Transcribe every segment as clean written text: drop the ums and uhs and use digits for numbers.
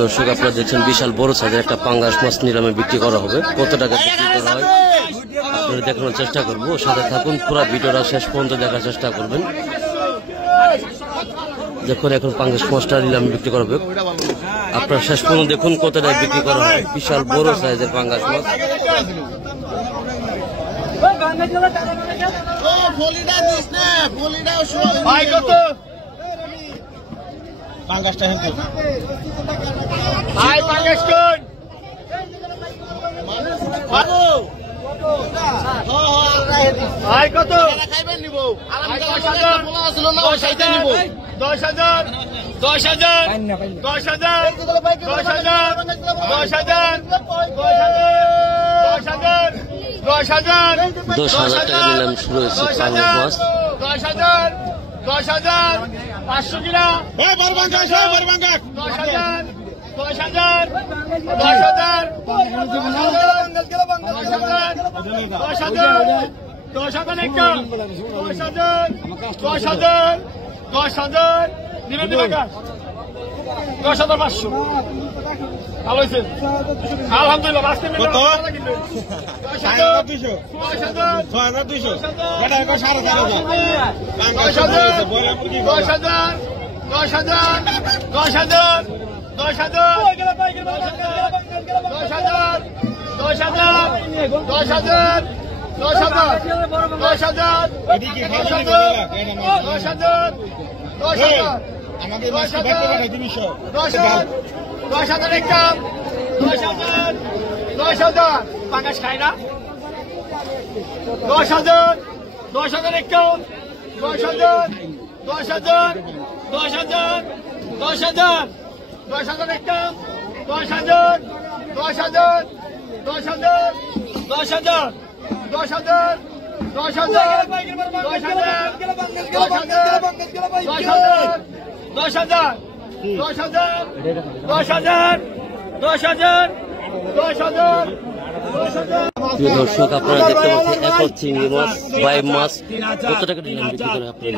দর্শক আপনারা দেখছেন বিশাল বড় সাইজের একটা পাঙ্গাস মাছ নিলামে বিক্রি করা হবে। কত টাকা বিক্রি করা হয় আপনারা দেখানোর চেষ্টা করবো। সাথে থাকুন, পুরো ভিডিওটা শেষ পর্যন্ত দেখার চেষ্টা করবেন। দেখুন এখন পাঙ্গাস মাছটা নিলামে বিক্রি করা হবে। আপনারা শেষ পর্যন্ত দেখুন কত টাকা বিক্রি করা হয়। বিশাল বড় সাইজের পাঙ্গাস মাছ। পাঙ্গাসটা কিন্তু কত খাইবেন নিব 10,000 টাকা নিলাম শুরু হয়েছে পাঙ্গাস মাছ। 10,000 500 কিনা 10,000 10,500 ভালো হয়েছে আলহামদুলিল্লাহ। 10,000 পাঙ্গাস খাই না 10,000 একাউন্ট 10,000 একাউন্ট 10,000 দর্শক আপনারা দেখতে পাচ্ছেন একর চিংড়ি মাছ, বাই মাছ কত টাকা নিলাম বিক্রি করে আপনারা?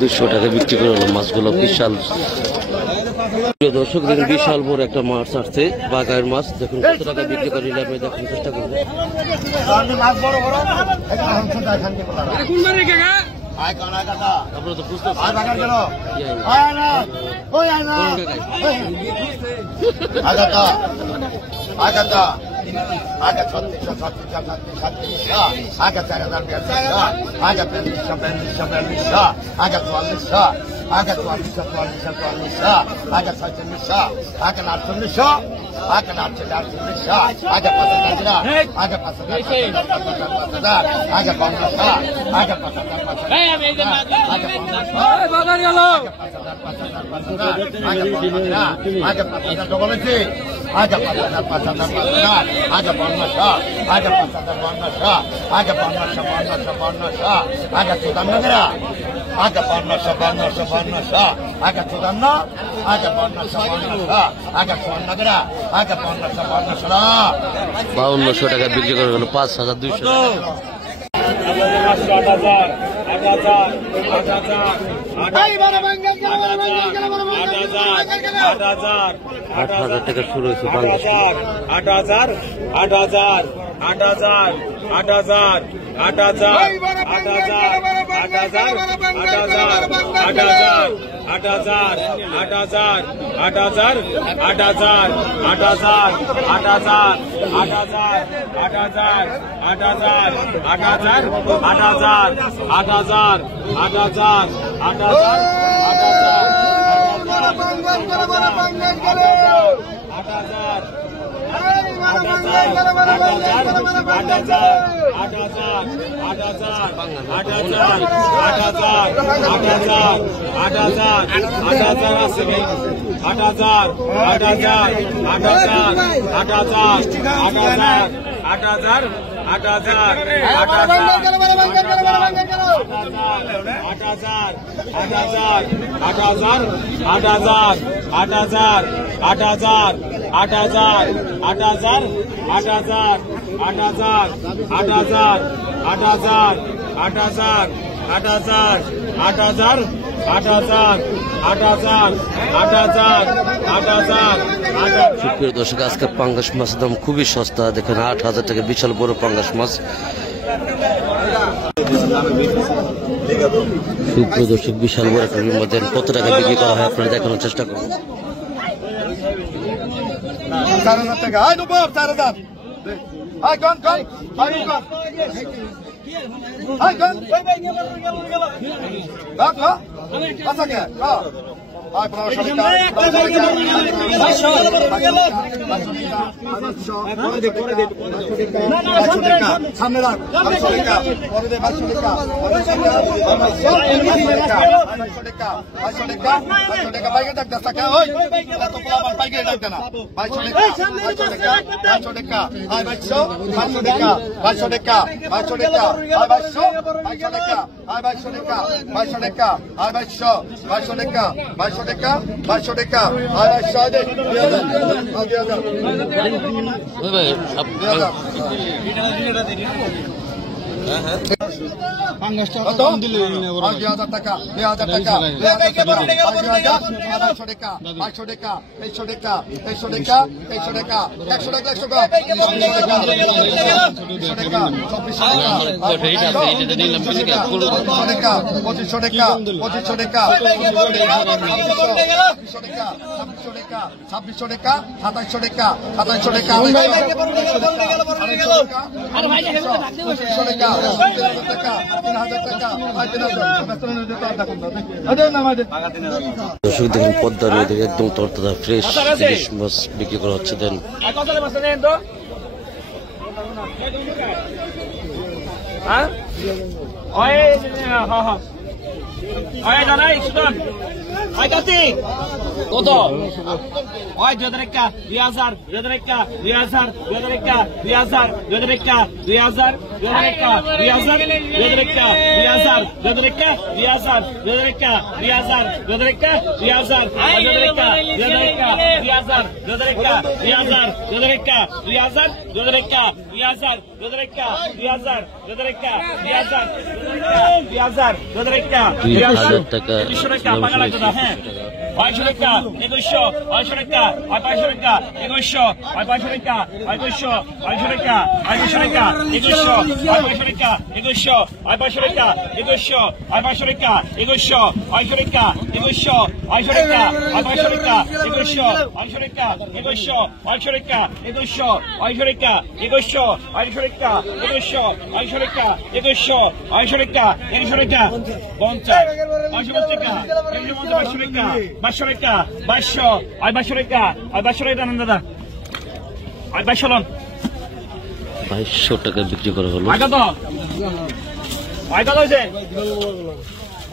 200 টাকা বিক্রি করে হলো মাছগুলো। বিশাল দর্শক দেখুন বিশাল বড় একটা মাছ আসছে, বাগায়ের মাছ। দেখুন কত টাকা বিক্রি করে নিলাম দেখার চেষ্টা করবো। আপনারা তো বুঝতে आगे 36 आगे 4,000 आगे 45 आगे 44 आगे 44 आगे 47 आगे 48 आगे 48 आगे 5,000 आगे 5,000 आगे 15 आगे 5200 টাকা বিক্রি করে গেল 5,200 8,000 টাকা শুরু হয়েছে 8,000 8,000 8,000 8,000 8,000 8,000 8,000 সুপ্রিয় দর্শক, আজকে পাঙ্গাস মাছের দাম খুবই সস্তা। দেখেন 8,000 টাকা বিশাল বড় পাঙ্গাস মাছ। সুপ্রিয় দর্শক, বিশাল বড় একটা রুই মাছ কত টাকা বিক্রি করা হয় আপনারা দেখানোর চেষ্টা করুন। 4,000 টাকা। আয় নবাব 4,000। আয় কোন কোন আয় কোন আয় কোন দেখো আচ্ছা কে আয় 1500 টাকা সামনে রাখ 500 টাকা পরে দে 500 টাকা 500 টাকা বাইকে ডাক দা টাকা ওই এত পোলাবার বাইকে ডাক না 500 টাকা আয় 500 টাকা 500 টাকা 500 টাকা আয় 500 টাকা আয় 500 টাকা 500 টাকা আয় 500 টাকা 500 টাকা 500 টাকা আয় 500 দে টাকা 2,000 টাকা 500 টাকা 500 টাকা 300 টাকা 300 টাকা 300 টাকা 100 টাকা 100 টাকা 2500 টাকা 2500 টাকা 2600 টাকা 2700 টাকা 2700 টাকা 2700 টাকা দর্শক দেখেন পদ্মা নদী একদম তরতাজা ফ্রেশ ইলিশ মাছ বিক্রি করা হচ্ছে। দেন কত ওই 2000 2000 2000 2000 2000 2000 2000 2000 টাকা বিক্রি করা হলো।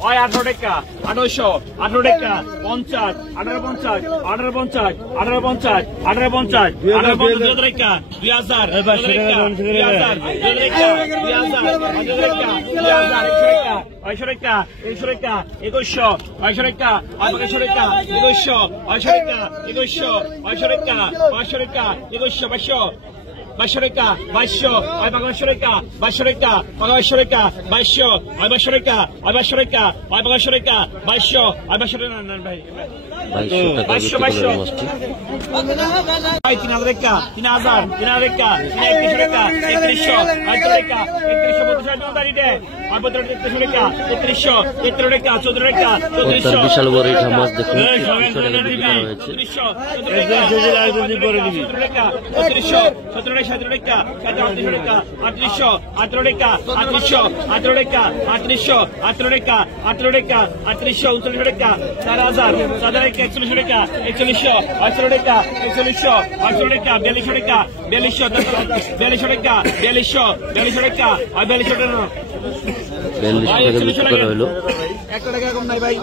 18 টাকা 1800 18 টাকা 50 1850 1850 1850 1850 1850 টাকা 2000 3,000 টাকা আর 32 টাকা 3300 টাকা 14 টাকা 3400 বিশাল বড় এটা মাছ দেখুন 100 টাকা বিক্রি করা হয়েছে। 42 টাকা বিক্রি করা হলো। 1 টাকা কম নাই ভাই।